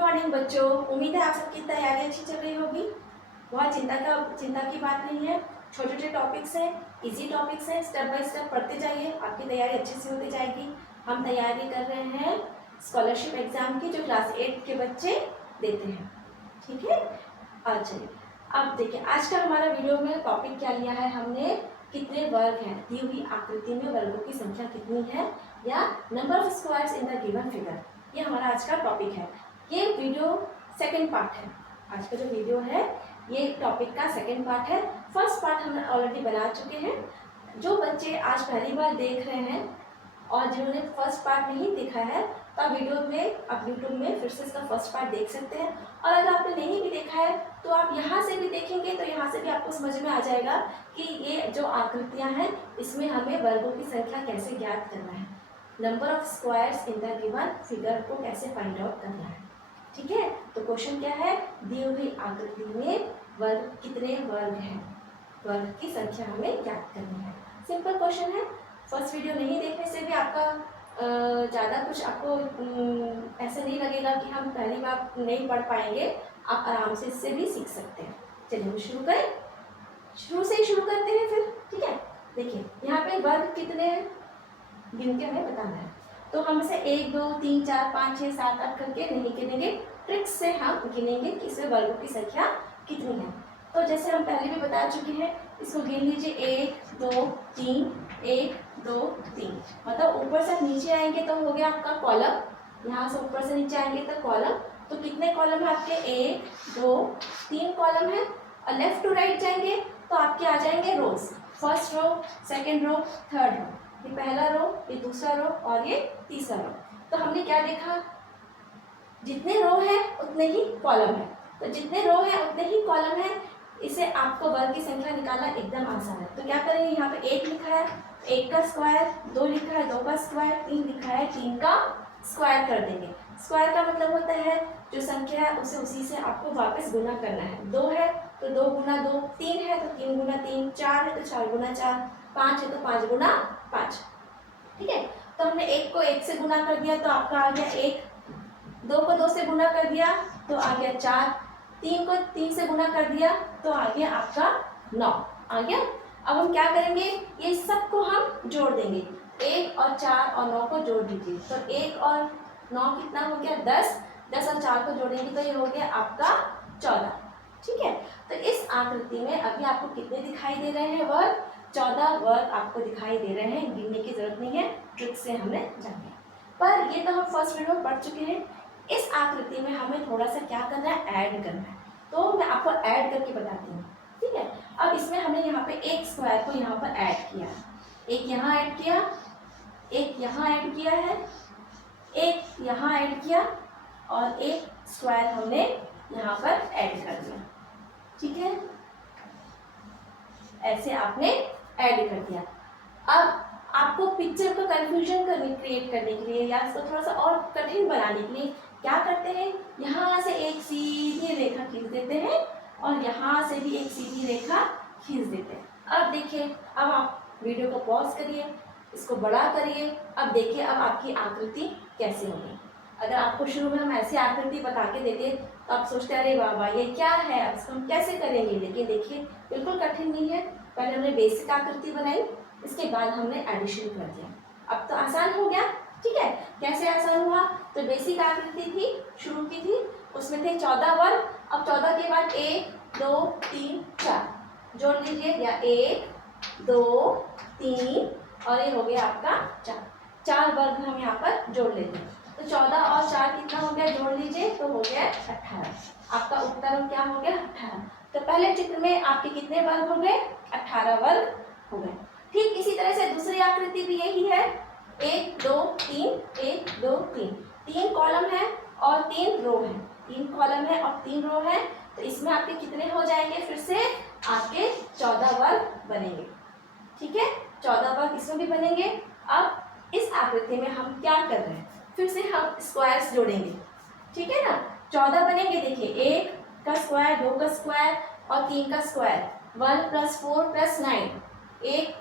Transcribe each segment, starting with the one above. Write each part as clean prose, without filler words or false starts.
Morning बच्चों, उम्मीद है आप सबकी तैयारी अच्छी चल रही होगी। बहुत चिंता की बात नहीं है। छोटे छोटे टॉपिक्स हैं, इजी टॉपिक्स हैं, स्टेप बाय स्टेप पढ़ते जाइए, आपकी तैयारी अच्छे से होती जाएगी। हम तैयारी कर रहे हैं स्कॉलरशिप एग्जाम की, जो क्लास 8 के बच्चे देते हैं। ठीक है, और चलिए अब देखिए आज का हमारा वीडियो में टॉपिक क्या लिया है हमने, कितने वर्ग हैं, दी हुई आकृति में वर्गों की संख्या कितनी है, या number of squares in the given figure. ये हमारा आज का टॉपिक है। ये वीडियो सेकंड पार्ट है। आज का जो वीडियो है ये टॉपिक का सेकंड पार्ट है। फर्स्ट पार्ट हमने ऑलरेडी बना चुके हैं। जो बच्चे आज पहली बार देख रहे हैं और जिन्होंने फर्स्ट पार्ट नहीं देखा है तो वीडियो में आप यूट्यूब में फिर से इसका फर्स्ट पार्ट देख सकते हैं। और अगर आपने नहीं भी देखा है तो आप यहाँ से भी देखेंगे तो यहाँ से भी आपको समझ में आ जाएगा कि ये जो आकृतियाँ हैं इसमें हमें वर्गों की संख्या कैसे ज्ञात करना है, number of squares in the given figure को कैसे फाइंड आउट करना है। ठीक है, तो क्वेश्चन क्या है, दी हुई आकृति में वर्ग कितने वर्ग हैं, वर्ग की संख्या हमें ज्ञात करनी है। सिंपल क्वेश्चन है। फर्स्ट वीडियो नहीं देखने से भी आपका ज़्यादा कुछ आपको ऐसे नहीं लगेगा कि हम पहली बार नहीं पढ़ पाएंगे। आप आराम से इससे भी सीख सकते हैं। चलिए हम शुरू करें, शुरू से ही शुरू करते हैं फिर। ठीक है, देखिए यहाँ पे वर्ग कितने हैं गिन के हमें बताना है। तो हम इसे 1 2 3 4 5 6 7 8 करके नहीं गिनेंगे, ट्रिक्स से हम गिनेंगे कि इसमें वर्गों की संख्या कितनी है। तो जैसे हम पहले भी बता चुके हैं, इसको गिन लीजिए 1 2 3 1 2 3। मतलब ऊपर से नीचे आएंगे तो हो गया आपका कॉलम, यहाँ से ऊपर से नीचे आएंगे तो कॉलम। तो कितने कॉलम है आपके, 1 2 3 कॉलम है। और लेफ्ट टू राइट जाएंगे तो आपके आ जाएंगे rows, first row, second row, third row. ये पहला रो, ये दूसरा रो और ये तीसरा रो। तो हमने क्या देखा, जितने रो है उतने ही कॉलम है। तो जितने रो है उतने ही कॉलम है। इसे आपको वर्ग की संख्या निकालना एकदम आसान है। तो क्या करेंगे, यहाँ पे 1 लिखा है, 1 का स्क्वायर, 2 लिखा है, 2 का स्क्वायर, 3 लिखा है, 3 का स्क्वायर कर देंगे। स्क्वायर का मतलब होता है जो संख्या है उसे उसी से आपको वापस गुना करना है। 2 है तो 2 गुना 2, 3 है तो 3 गुना 3, 4 है तो 4 गुना 4, 5 है तो 5 गुना 5। ठीक है, तो हमने 1 को 1 से गुना कर दिया तो आपका आ गया 1, 2 को 2 से गुना कर दिया तो आ गया 4, 3 को 3 से गुना कर दिया तो आ गया आपका 9 आ गया। अब हम क्या करेंगे, ये सबको हम जोड़ देंगे। 1 और 4 और 9 को जोड़ दीजिए तो 1 और 9 कितना हो गया, 10, 10 और 4 को जोड़ेंगे तो ये हो गया आपका 14। ठीक है, तो इस आकृति में अभी आपको कितने दिखाई दे रहे हैं, वर्ग 14 वर्ग आपको दिखाई दे रहे हैं। गिनने की जरूरत नहीं है, ट्रिक से हमने जाना। पर ये तो हम फर्स्ट वीडियो में पढ़ चुके हैं। इस आकृति में हमें थोड़ा सा क्या करना है, ऐड करना है। तो मैं आपको ऐड करके बताती हूँ। ठीक है, अब इसमें हमने यहाँ पे एक स्क्वायर को यहाँ पर ऐड किया, एक यहाँ ऐड किया, एक यहाँ ऐड किया है, एक यहाँ ऐड किया और एक स्क्वायर हमने यहाँ पर ऐड कर दिया। ठीक है, ऐसे आपने ऐड कर दिया। अब आपको पिक्चर को कंफ्यूजन क्रिएट करने के लिए या इसको थोड़ा सा और कठिन बनाने के लिए क्या करते हैं, यहाँ से एक सीधी रेखा खींच देते हैं और यहाँ से भी एक सीधी रेखा खींच देते हैं। अब देखिए, अब आप वीडियो को पॉज करिए, इसको बड़ा करिए। अब देखिए अब आपकी आकृति कैसे होगी। अगर आपको शुरू में हम ऐसी आकृति बता के देते तो आप सोचते अरे वाह वाह ये क्या है, अब इसको हम कैसे करेंगे। लेकिन देखिए बिल्कुल कठिन नहीं है। पहले हमने बेसिक आकृति बनाई, इसके बाद हमने एडिशन कर दिया। अब तो आसान हो गया। ठीक है, कैसे आसान हुआ, तो बेसिक आकृति थी, शुरू की थी, उसमें थे 14 वर्ग। अब 14 के बाद 1 2 3 4 जोड़ लीजिए, या 1 2 3 और ये हो गया आपका 4 वर्ग हम यहाँ पर जोड़ लेते हैं। तो 14 और 4 कितना हो गया, जोड़ लीजिए तो हो गया 18। आपका उत्तर क्या हो गया, 18। तो पहले चित्र में आपके कितने वर्ग हो गए, 18 वर्ग हो गए। ठीक इसी तरह से दूसरी आकृति भी यही है, 1 2 3 1 2 3, 3 कॉलम है और 3 रो है, 3 कॉलम है और 3 रो है। तो इसमें आपके कितने हो जाएंगे, फिर से आपके 14 वर्ग बनेंगे। ठीक है, 14 वर्ग इसमें भी बनेंगे। अब इस आकृति में हम क्या कर रहे हैं, फिर से हम स्क्वायर्स जोड़ेंगे। ठीक है ना, 14 बनेंगे। देखिए 1 का स्क्वायर, 2 का स्क्वायर और 3 का स्क्वायर, 1 + 4 + 9। 1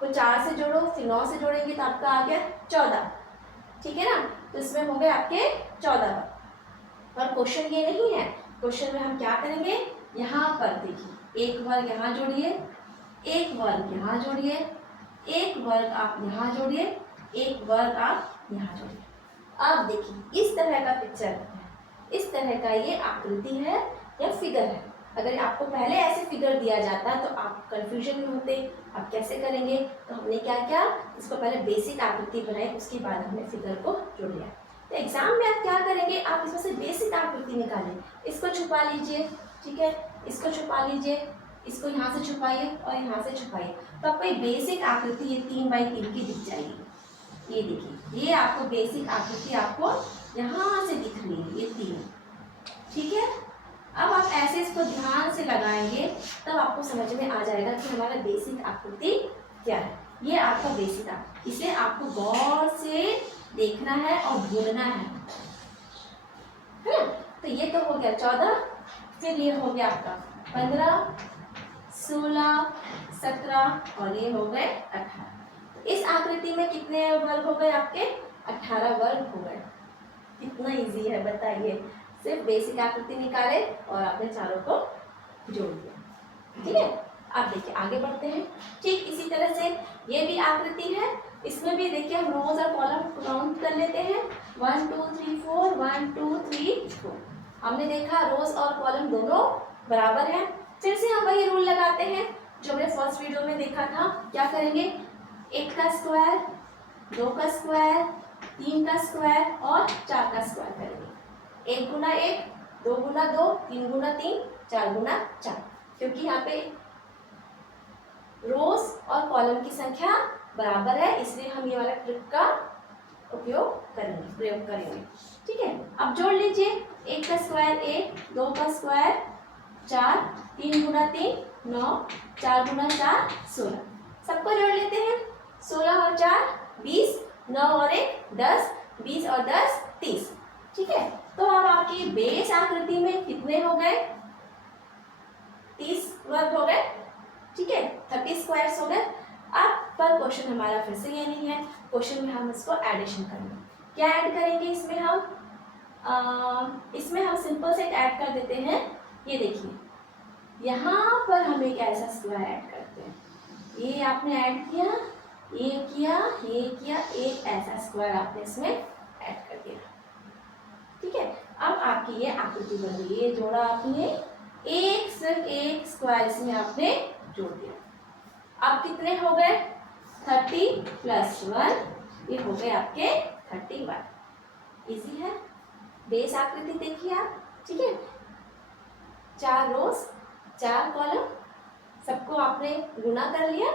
को 4 से जोड़ो, फिर 9 से जोड़ेंगे तो आपका आ गया 14। ठीक है ना, तो इसमें हो गए आपके 14 वर्ग। पर क्वेश्चन ये नहीं है। क्वेश्चन में हम क्या करेंगे, यहाँ पर देखिए एक वर्ग यहाँ जोड़िए, एक वर्ग यहाँ जोड़िए, एक वर्ग आप यहाँ जोड़िए, एक वर्ग आप यहाँ जोड़िए। अब देखिए इस तरह का पिक्चर है, इस तरह का ये आकृति है या फिगर है। अगर आपको पहले ऐसे फिगर दिया जाता तो आप कंफ्यूजन में होते, आप कैसे करेंगे। तो हमने क्या किया, इसको पहले बेसिक आकृति बनाई, उसके बाद हमने फिगर को जोड़ लिया। तो एग्जाम में आप क्या करेंगे, आप इसमें से बेसिक आकृति निकालें। इसको छुपा लीजिए, ठीक है, इसको छुपा लीजिए, इसको यहाँ से छुपाइए और यहाँ से छुपाइए, तो आपको एक बेसिक आकृति ये 3x3 की दिख जाएगी। ये देखिए, ये आपको बेसिक आकृति आपको यहाँ से दिख रही है, ये 3, ठीक है। अब आप ऐसे इसको ध्यान से लगाएंगे तब आपको समझ में आ जाएगा कि हमारा बेसिक आकृति क्या है। ये आपका बेसिक आकृति, इसे आपको गौर से देखना है और ढूंढना है ना। तो ये तो हो गया 14, फिर ये हो गया आपका 15, 16, 17 और ये हो गए 18। तो इस आकृति में कितने वर्ग हो गए आपके, 18 वर्ग हो गए। कितना इजी है बताइए, सिर्फ बेसिक आकृति निकाले और आपने चारों को जोड़ दिया, ठीक है। अब देखिए आगे बढ़ते हैं। ठीक इसी तरह से ये भी आकृति है, इसमें भी देखिए हम रोज और कॉलम काउंट कर लेते हैं, 1 2 3 4, 1 2 3 4। हमने देखा रोज और कॉलम दोनों बराबर हैं। फिर से हम वही रूल लगाते हैं जो हमने फर्स्ट वीडियो में देखा था। क्या करेंगे, 1 का स्क्वायर, 2 का स्क्वायर, 3 का स्क्वायर और 4 का स्क्वायर करेंगे। 1 गुना 1, 2 गुना 2, 3 गुना 3, 4 गुना 4, क्योंकि यहाँ पे रोज और कॉलम की संख्या बराबर है, इसलिए हम ये वाला ट्रिक का प्रयोग करेंगे, ठीक है। अब जोड़ लीजिए, 1 का स्क्वायर 1, 2 का स्क्वायर 4, 3 गुना 3 9, 4 गुना 4 16। सबको जोड़ लेते हैं, 16 और 4 20, 9 और 1 10, 20 और 10 30, ठीक है। तो अब आपकी बेस आकृति में कितने हो गए, 30 वर्ग हो गए, ठीक है, 30 स्क्वायर्स हो गए। अब पर क्वेश्चन हमारा फिर से ये नहीं है, क्वेश्चन में हम इसको एडिशन करेंगे। क्या ऐड करेंगे इसमें हम सिंपल से ऐड कर देते हैं। ये देखिए यहाँ पर हम एक ऐसा स्क्वायर ऐड करते हैं, ये आपने ऐड किया, ये किया, ये किया, एक ऐसा स्क्वायर आपने इसमें ऐड कर दिया, ठीक है। अब आपकी ये आकृति बन गई, ये जोड़ा आपने, एक सिर्फ एक स्क्वायर इसमें आपने जोड़ दिया। अब कितने हो गए, 30 + 1, ये हो गए आपके 31। इजी है, बेस आकृति देखिए आप, ठीक है। 4 रोज 4 कॉलम, सबको आपने गुना कर लिया,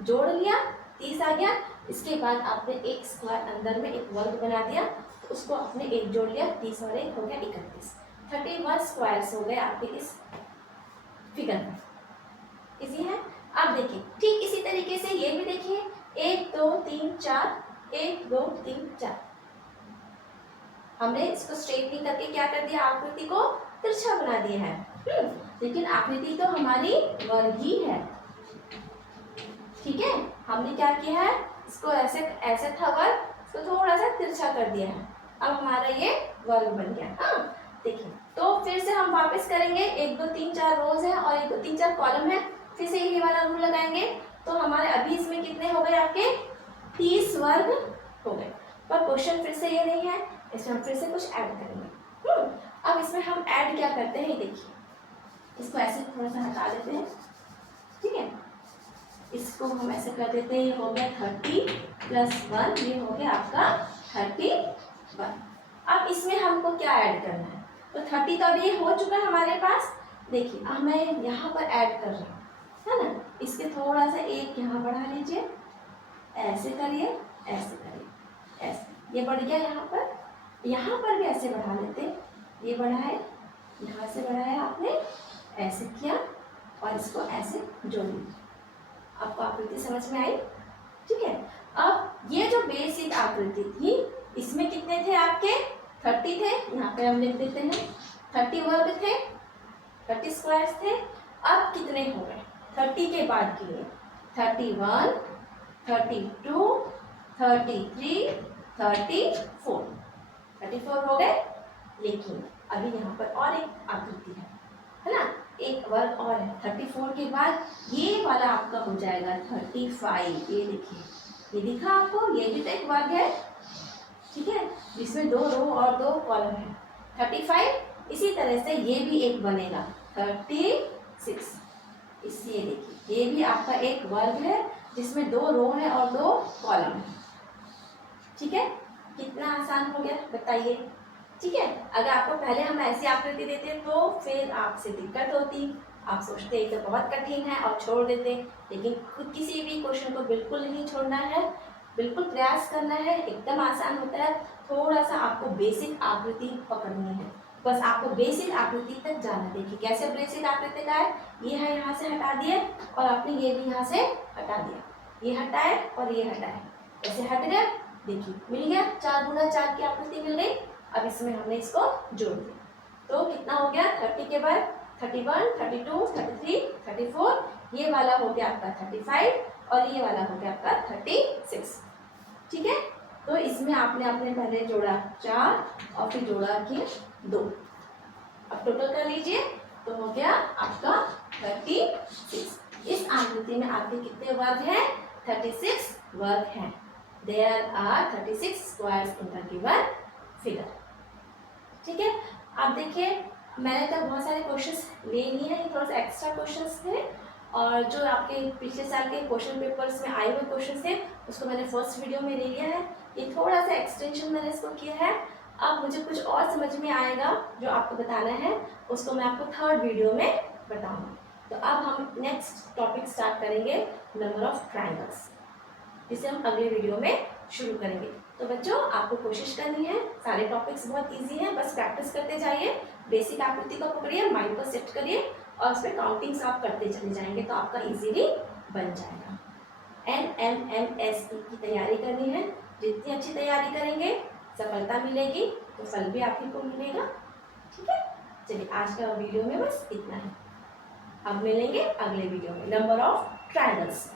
जोड़ लिया, 30 आ गया। इसके बाद आपने एक स्क्वायर अंदर में एक वर्ग बना दिया, तो उसको आपने एक जोड़ लिया, 30 और 1 हो गया 31। 31 स्क्वायर्स हो गए आपके इस फिगर में। इजी है। अब देखिए ठीक इसी तरीके से ये भी देखिए, 1 2 3 4, 1 2 3 4। हमने इसको स्ट्रेट नहीं करके क्या कर दिया, आकृति को तिरछा बना दिया है। लेकिन आकृति तो हमारी वर्ग ही है, ठीक है। हमने क्या किया है, इसको ऐसे ऐसे था वर्ग, इसको थोड़ा सा तिरछा कर दिया है, अब हमारा ये वर्ग बन गया। हाँ देखिए, तो फिर से हम वापस करेंगे, 1 2 3 4 रोज है और 1 2 3 4 कॉलम है, फिर से यही वाला रूल लगाएंगे। तो हमारे अभी इसमें कितने हो गए आपके, 30 वर्ग हो गए। पर क्वेश्चन फिर से ये नहीं है, इसमें हम फिर से कुछ ऐड करेंगे। अब इसमें हम ऐड क्या करते हैं, देखिए इसको ऐसे थोड़ा सा हटा देते हैं, ठीक है। इसको हम ऐसे कर देते हैं, ये हो गया 30 + 1, ये हो गया आपका 31। अब इसमें हमको क्या ऐड करना है, तो 30 तो अभी हो चुका है हमारे पास। देखिए अब मैं यहाँ पर ऐड कर रहा हूँ, है ना। इसके थोड़ा सा एक यहाँ बढ़ा लीजिए, ऐसे करिए, ऐसे करिए, ऐसे, ये बढ़ गया यहाँ पर भी ऐसे बढ़ा लेते, ये बढ़ाए, यहाँ से बढ़ाया आपने, ऐसे किया और इसको ऐसे जोड़ लीजिए। आपको आकृति समझ में आई, ठीक है। अब ये जो बेसिक आकृति थी, इसमें कितने थे आपके, 30 थे, यहाँ पे हम लिख देते हैं 30 वर्ग थे, 30 स्क्वायर्स थे। अब कितने हो गए, 30 के बाद के लिए 31 32 33 34 34 हो गए। लेकिन अभी यहाँ पर और एक आकृति है ना, एक वर्ग और है। 34 के बाद ये वाला आपका हो जाएगा 35। ये देखिए, ये दिखा आपको, ये भी तो एक वर्ग है, ठीक है, जिसमें 2 रो और 2 कॉलम है। 35 इसी तरह से ये भी एक बनेगा 36। इसलिए देखिए, ये भी आपका एक वर्ग है जिसमें 2 रो है और 2 कॉलम है। ठीक है, कितना आसान हो गया बताइए। ठीक है, अगर आपको पहले हम ऐसी आकृति देते तो फिर आपसे दिक्कत होती, आप सोचते ये तो बहुत कठिन है और छोड़ देते, लेकिन खुद किसी भी क्वेश्चन को बिल्कुल नहीं छोड़ना है, बिल्कुल प्रयास करना है, एकदम आसान होता है। थोड़ा सा आपको बेसिक आकृति पकड़नी है, बस आपको बेसिक आकृति तक जाना। देखिए कैसे बेसिक आकृति का है, ये है यहाँ से हटा दिए और आपने ये भी यहाँ से हटा दिया, ये हटाए और ये हटाए, ऐसे हट गया, देखिए मिल गया, 4 गुना 4 की आकृति मिल गई। अब इसमें हमने इसको जोड़ दिया तो कितना हो गया, 30 के बाद 31, 32, 33, 34, ये वाला हो गया आपका 35 और ये वाला हो गया आपका 36। ठीक है, तो इसमें आपने पहले जोड़ा 4 और फिर जोड़ा कि 2। अब टोटल कर लीजिए तो हो गया आपका 36। इस आकृति में आपके कितने वर्ग हैं, 36 वर्ग हैं। There are 36 squares in the given figure। ठीक है, आप देखिए मैंने तो बहुत सारे क्वेश्चंस ले लिए हैं, थोड़ा सा एक्स्ट्रा क्वेश्चंस थे और जो आपके पिछले साल के क्वेश्चन पेपर्स में आए हुए क्वेश्चंस थे उसको मैंने फर्स्ट वीडियो में ले लिया है। ये थोड़ा सा एक्सटेंशन मैंने इसको किया है। अब मुझे कुछ और समझ में आएगा जो आपको बताना है, उसको मैं आपको थर्ड वीडियो में बताऊँगी। तो अब हम नेक्स्ट टॉपिक स्टार्ट करेंगे, नंबर ऑफ ट्राइंगल्स, जिसे हम अगले वीडियो में शुरू करेंगे। तो बच्चों आपको कोशिश करनी है, सारे टॉपिक्स बहुत इजी हैं, बस प्रैक्टिस करते जाइए, बेसिक आकृति को पकड़िए, माइंड को सेट करिए और उस पर काउंटिंग्स आप करते चले जाएंगे तो आपका इजीली बन जाएगा। NMMSE की तैयारी करनी है, जितनी अच्छी तैयारी करेंगे सफलता मिलेगी तो फल भी आप ही को मिलेगा। ठीक है, चलिए आज का वीडियो में बस इतना है, अब मिलेंगे अगले वीडियो में नंबर ऑफ ट्रायंगल्स।